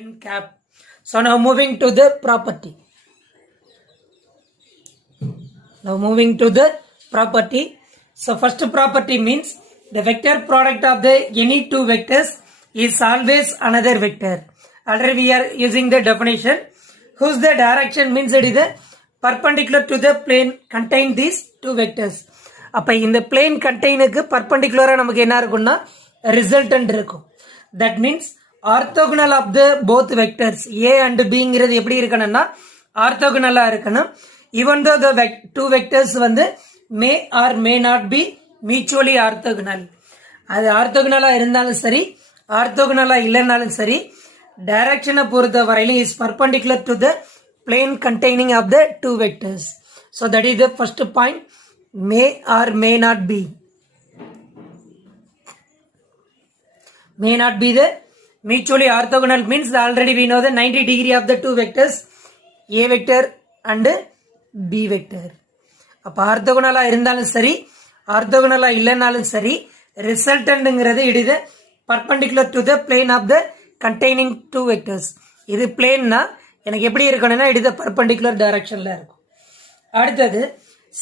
n cap. So now moving to the property. So first property means the vector product of the any two vectors is always another vector. Already we are using the definition. Whose the direction means it is the perpendicular to the plane contain these two vectors. அப்ப இந்த plane containerக்கு perpendicular நமக்கு என்ன இருக்கும்னா resultant இருக்கும். That means orthogonal of the both vectors a and b ங்கிறது எப்படி இருக்கணும்னா orthogonal இருக்கணும். Even though the two vectors வந்து may or may not be mutually orthogonal. அது orthogonal இருந்தாலும் சரி orthogonal இல்லைனாலும் சரி direction பொறுத்த வரையிலும் is perpendicular to the plane containing of the two vectors. So that is the first point, may or may not be. May not be the mutually orthogonal means already we know the 90 degree of the two vectors a vector and b vector. அப்ப orthogonal இருந்தாலும் சரி orthogonal இல்லைனாலும் சரி resultantங்கிறது it is perpendicular to the plane of the containing two vectors. இது planeனா எனக்கு எப்படி இருக்கணும்னா it is the perpendicular directionல இருக்கும். அடுத்தது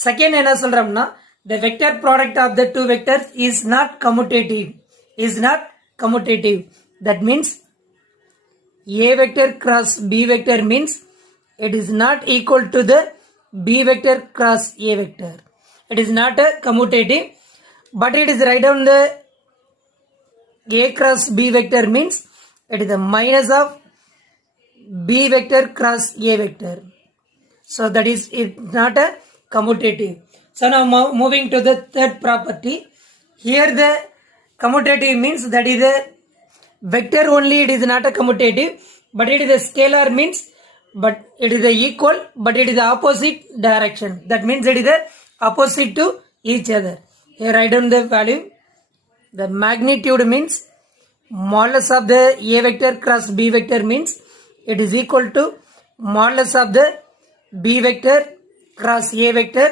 செகண்ட் என்ன சொல்றோம்னா the vector product of the two vectors is not commutative. That means a vector cross b vector means it is not equal to the b vector cross a vector. It is not a commutative, but it is write down the a cross b vector means it is the minus of b vector cross a vector. So that is it not a commutative. So now moving to the third property. Here the commutative means that is a vector only, it is not a commutative, but it is a scalar means but it is a equal but it is the opposite direction. That means it is the opposite to each other. Here write down the value. The magnitude means modulus of the a vector cross b vector means it is equal to modulus of the b vector cross a vector.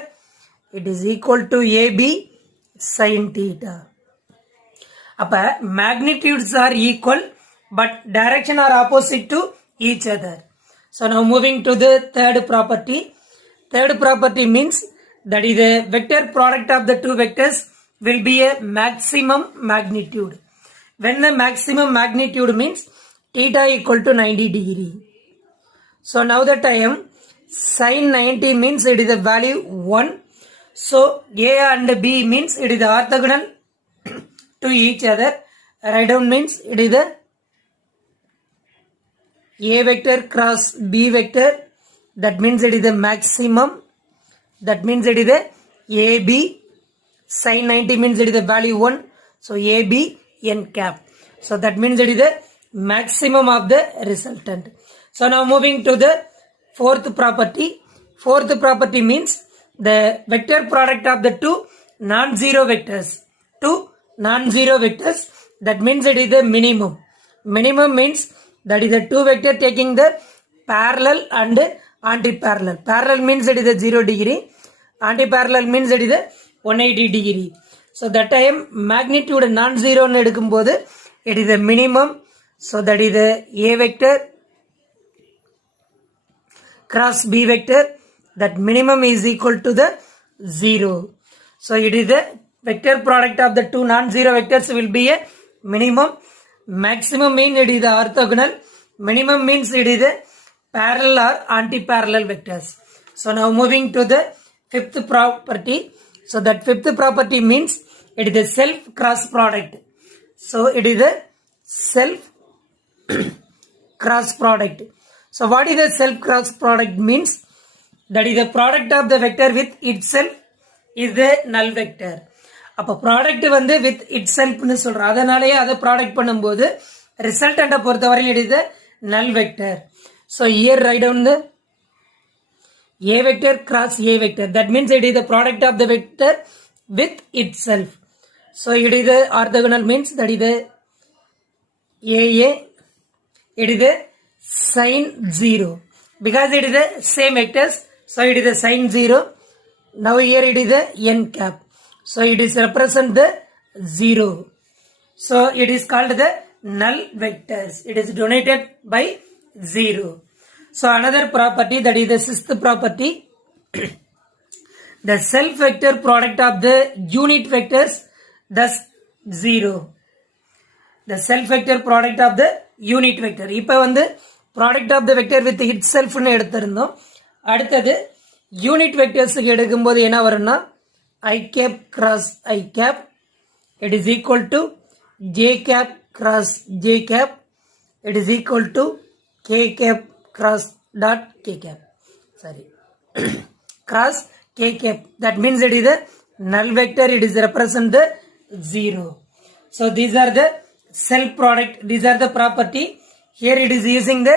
It is equal to ab sin theta. அப்ப magnitudes are equal but direction are opposite to each other. So now moving to the third property. Third property means that is the vector product of the two vectors will be a maximum magnitude. When the maximum magnitude means theta equal to 90 degree. So now that I am sin 90 means it is the value 1. So a and b means it is the orthogonal to each other. Write down means it is the a vector cross b vector. That means it is the maximum. That means it is the ab. Sin 90 means it is the value 1. So ab n cap. So that means it is the maximum of the resultant. So now moving to the fourth property. Fourth property means the vector product of the two non-zero vectors. That means it is the minimum. Minimum means that is the two vector taking the parallel and anti-parallel. Parallel means it is the 0 degree. Anti-parallel means it is the 180 degree. So that time magnitude non-zero எடுக்கும்போது it is the minimum. So that is the a vector cross b vector. That minimum is equal to the 0. So it is the vector product of the two non-zero vectors will be a minimum. Maximum means it is the orthogonal. Minimum means it is the parallel or anti-parallel vectors. So now moving to the fifth property. So that fifth property means it is the self cross product. So it is the self cross product. So what is the self cross product means? That is the product of the vector with itself is the null vector. அப்ப ப்ராடக்ட் வந்து with itself னு சொல்றோம். அதனாலேயே அதை ப்ராடக்ட் பண்ணும்போது ரிசல்டன்ட் பொறுத்தவரை it is the null vector. So here write down the a vector cross a vector. That means it is the product of the vector with itself. So it is the orthogonal means that is the a. It is the sin 0 because it is the same vectors. So it is the sin 0. Now here it is the n cap. So it is represent the 0. So it is called the null vectors. It is denoted by 0. So another property, that is the sixth property. The self vector product of the unit vectors, thus 0. The self vector product of the unit vector. இப்போ வந்து product of the vector with itself னு எடுத்திருந்தோம். அடுத்தது யூனிட் வெக்டர்ஸுக்கு எடுக்கும்போது என்ன வரும்னா I cap cross I cap, it is equal to j cap cross j cap, it is equal to k cap cross dot k cap. Sorry. Cross k cap. That means it is a null vector. It is represent the 0. So these are the self product. These are the property. Here it is using the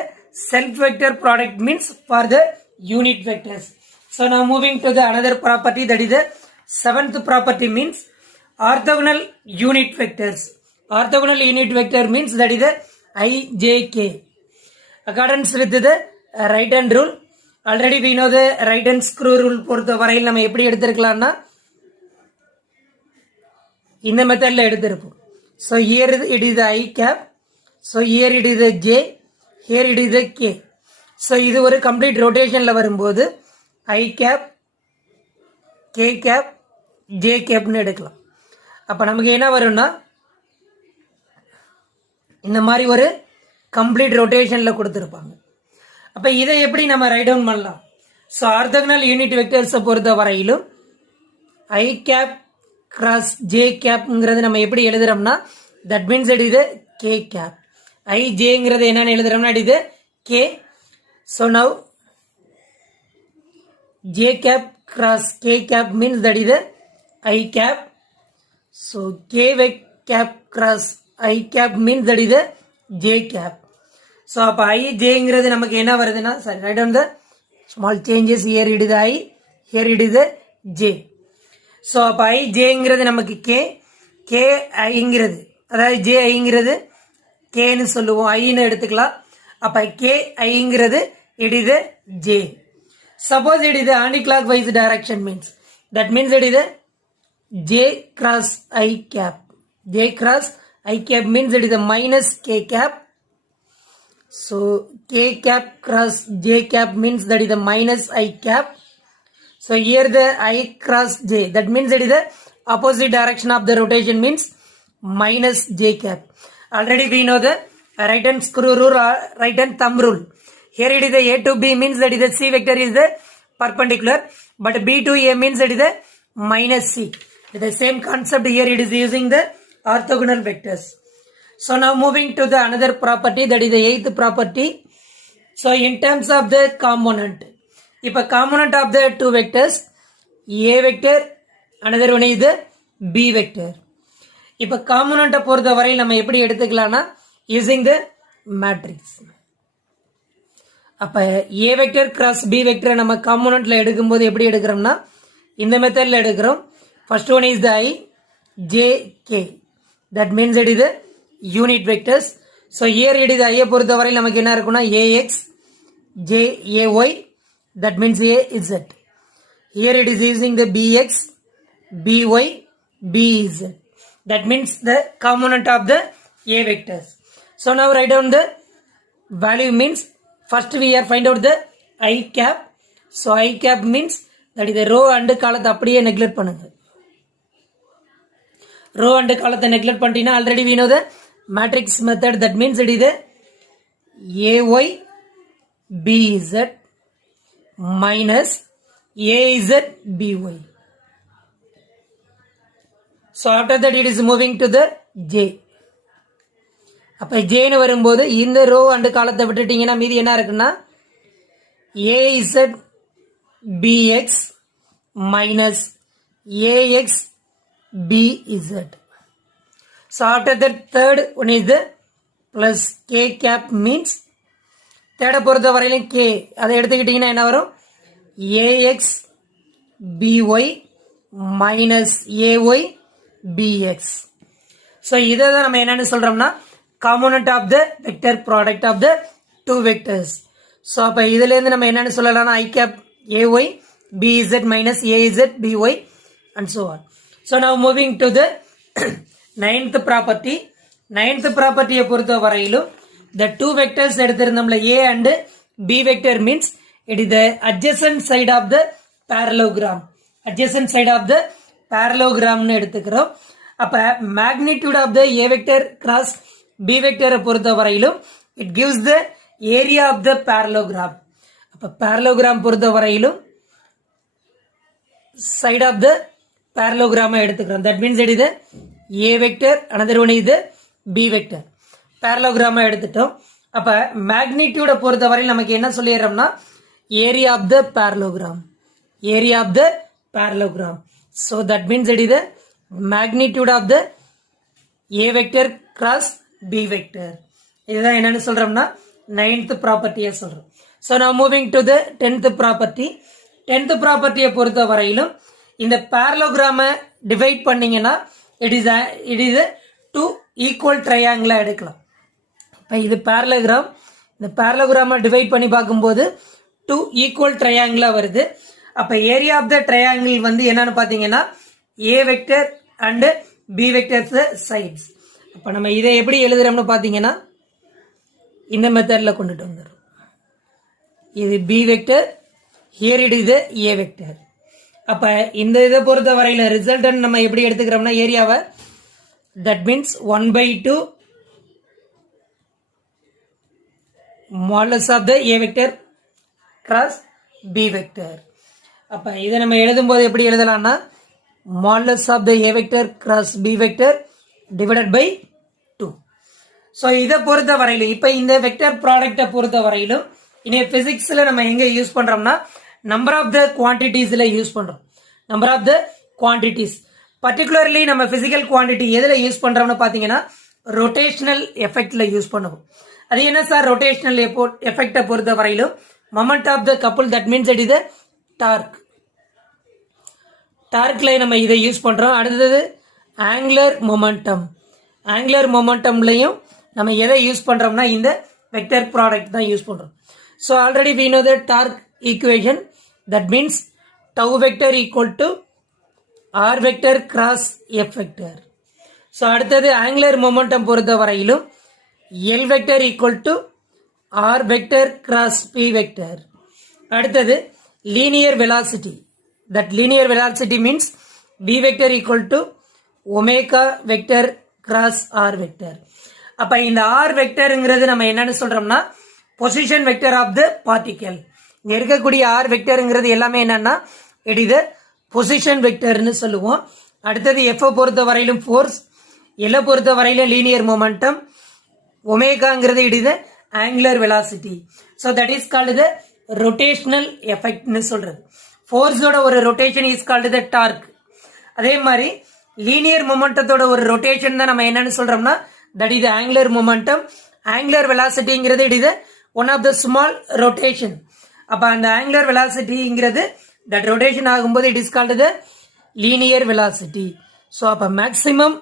self vector product means for the unit vectors. So now moving to the another property, that is the seventh property, means orthogonal unit vectors. Orthogonal unit vector means that is the ijk. Accordance with the right hand rule. Already we know the right hand screw rule பொறுத்த வரையில் நம்ம எப்படி எடுத்திருக்கலாம்னா இந்த மெத்தட்ல எடுத்திருப்போம். So here it is the I cap, so here it is the j, here it is the k. So இது ஒரு complete rotationல வரும்போது I cap, k cap, j cap னு எடுக்கலாம். அப்ப நமக்கு என்ன வரும்னா இந்த மாதிரி ஒரு complete rotationல கொடுத்திருப்பாங்க. அப்ப இதை எப்படி நம்ம ரைட் டவுன் பண்ணலாம்? ஸோ ஆர்த்தோகனல் யூனிட் வெக்டர்ஸை பொறுத்த வரையிலும் ஐ கேப் கிராஸ் ஜே கேப்ங்கிறது நம்ம எப்படி எழுதுறோம்னா தட் மீன்ஸ் இட் இது கே கேப். ஐ ஜேங்கிறது என்னன்னு எழுதுறோம்னா இது K. So now J cap cross K cap means that இது ஐ கேப். ஸோ கே வெக் cap cross I cap means that இது ஜே கேப். So அப்ப I Jங்கிறது நமக்கு என்ன வருதுன்னா sorry write down the small changes. Here it is I, here it is J. So அப்ப I Jங்கிறது நமக்கு K, K Iங்கிறது அதாவது J Iங்கிறது K னு சொல்லுவோம், I னு எடுத்துக்கலாம். அப்ப K Iங்கிறது it is J. Suppose it is anti-clockwise direction means that means it is J cross I cap. J cross I cap means it is minus K cap. So k cap cross j cap means that is the minus I cap. So here the I cross j, that means that is the opposite direction of the rotation means minus j cap. Already we know the right hand screw rule or right hand thumb rule. Here it is the A to B means that is the C vector is the perpendicular, but B to A means that is the minus C. With the same concept here it is using the orthogonal vectors. So now moving to the another property, that is the eighth property. So in terms of the component, if a component of the two vectors, A vector, another one is the B vector. If a component பொறுத்த வரையில் நம்ம எப்படி எடுத்துக்கலாம்னா using the matrix. அப்ப A vector cross B vector நம்ம componentல எடுக்கும்போது எப்படி எடுக்கிறோம்னா இந்த மெத்தட்ல எடுக்கிறோம். First one is the I, J, K. That means it is the unit vectors. So here it is I பொறுத்த வரையில் நமக்கு என்ன இருக்கும்னா AX, J, AY, that means AZ. Here it is using the BX, BY, BZ. That means the component of the A vectors. So now write down the value means first we are find out the I cap. So I cap means that is the row and column அப்படியே neglect பண்ணுங்க. Row and column neglect பண்ணிட்டீங்கன்னா already we know the matrix method, that means it is AY BZ minus AZ BY. So after that it is moving to the J. அப்ப J னு வரும்போது இந்த row and column விட்டுட்டீங்கன்னா மீதி என்ன இருக்குன்னா AZ BX minus AX BZ. So after that third one is the plus K cap means third பொறுத்த வரையிலும் K அதை எடுத்துக்கிட்டீங்கன்னா என்ன வரும் AX BY minus AY BX. So இதை தான் நம்ம என்னன்னு சொல்றோம்னா component of the vector product of the two vectors. So அப்ப இதுல இருந்து நம்ம என்னன்னு சொல்லலாம்னா I cap AY BZ minus AZ BY and so on. So now moving to the ninth property, 9th ப்ராப்பர்ட்டியை பொறுத்த வரையிலும் the two vectors எடுத்திருந்தோம்ல a and b vector means it is the adjacent side of the parallelogram. adjacent side of the parallelogram னு எடுத்துக்கிறோம். அப்ப magnitude of the a vector cross b vector பொறுத்த வரையிலும் it gives the area of the parallelogram. அப்ப parallelogram பொறுத்த வரையிலும் side of the parallelogram எடுத்துக்கிறோம். that means it is the a vector, another one is the b vector. parallelogram எடுத்துட்டோம். அப்ப magnitude பொறுத்த வரையில் நமக்கு என்ன சொல்லிடுறோம்னா area of the parallelogram. area of the parallelogram. so that means it is the magnitude of the a vector cross b vector. இதுதான் என்னன்னு சொல்றோம்னா 9th ப்ராப்பர்ட்டியை சொல்றோம். so now moving to the 10th property. 10th ப்ராப்பர்ட்டியை பொறுத்த வரையிலும் இந்த parallelogram டிவைட் பண்ணீங்கன்னா it is a two equal triangle எடுக்கலாம். இப்போ இது parallelogram. இந்த parallelogram டிவைட் பண்ணி பார்க்கும்போது two equal triangle வருது. அப்ப ஏரியா ஆஃப் த ட்ரையாங்கிள் வந்து என்னன்னு பாத்தீங்கன்னா a vector and b vectors sides. அப்ப நம்ம இதை எப்படி எழுதுறோம்னு பாத்தீங்கன்னா இந்த மெத்தட்ல கொண்டுட்டு வந்துடும். இது b vector, here it is a vector. அப்ப இந்த இதை பொறுத்த வரையில ரிசல்டன் நம்ம எப்படி எடுத்துக்கிறோம்னா ஏரியாவை that means 1/2 modulus of the a vector cross b vector. அப்ப இதை நம்ம எழுதும்போது எப்படி எழுதலாம்னா modulus of the a vector cross b vector divided by 2. ஸோ இதை பொறுத்த வரையிலும் இப்போ இந்த வெக்டர் ப்ராடக்டை பொறுத்த வரையிலும் இனி பிசிக்ஸ்ல நம்ம எங்க யூஸ் பண்றோம்னா நம்பர் ஆஃப் த குவான்டிட்டிஸ்ல யூஸ் பண்றோம். Number of the quantities particularly நம்ம பிசிக்கல் குவான்டிட்டி எதுல யூஸ் பண்றோம்னு பாத்தீங்கன்னா ரொட்டேஷனல் எஃபெக்ட்ல யூஸ் பண்ணுவோம். அது என்ன சார் ரொட்டேஷனல் எஃபெக்டை பொறுத்த வரையிலும் moment of the couple that means it is torque. டார்க்ல நம்ம இதை யூஸ் பண்றோம். அடுத்தது ஆங்குலர் மொமெண்டம். ஆங்குலர் மொமெண்டம்லையும் நம்ம எதை யூஸ் பண்றோம்னா இந்த வெக்டர் ப்ராடக்ட் தான் யூஸ் பண்றோம். So already we know the torque equation that means tau vector equal to r vector cross f vector. So அடுத்தது ஆங்குலர் மொமெண்டம் பொறுத்த வரையிலும் L vector equal to R vector cross P vector. அடுத்தது linear velocity. That linear velocity means B vector equal to omega vector cross R vector. அப்ப இந்த R vectorங்கிறது நம்ம என்னன்னு சொல்றோம்னா position vector of the particle. இங்க இருக்கக்கூடிய R vectorங்கிறது எல்லாமே என்னன்னா it is the position vectorன்னு சொல்லுவோம். அடுத்தது F பொறுத்த வரையிலும் force, L பொறுத்த வரையிலும் linear momentum, ஒமேகாங்கிறது it is angular velocity. So that is called the rotational எஃபெக்ட்னு சொல்றது. ஃபோர்ஸோட ஒரு rotation is called the torque. அதே மாதிரி லீனியர் மொமெண்டத்தோட ஒரு ரொட்டேஷன் தான் நம்ம என்னன்னு சொல்றோம்னா that is angular momentum. Angular வெலாசிட்டிங்கிறது it is one of the small rotation. அப்ப அந்த ஆங்குலர் வெலாசிட்டிங்கிறது தட் ரொட்டேஷன் ஆகும்போது it is called the linear velocity. So அப்ப மேக்சிமம்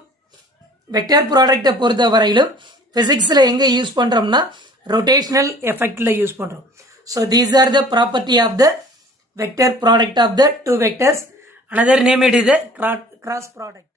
வெக்டர் ப்ராடக்டை பொறுத்த வரையிலும் பிசிக்ஸ்ல எங்க யூஸ் பண்றோம்னா ரொட்டேஷனல் எஃபெக்ட்ல யூஸ் பண்றோம். So these are the property of the vector product of the two vectors. Another name it is cross product.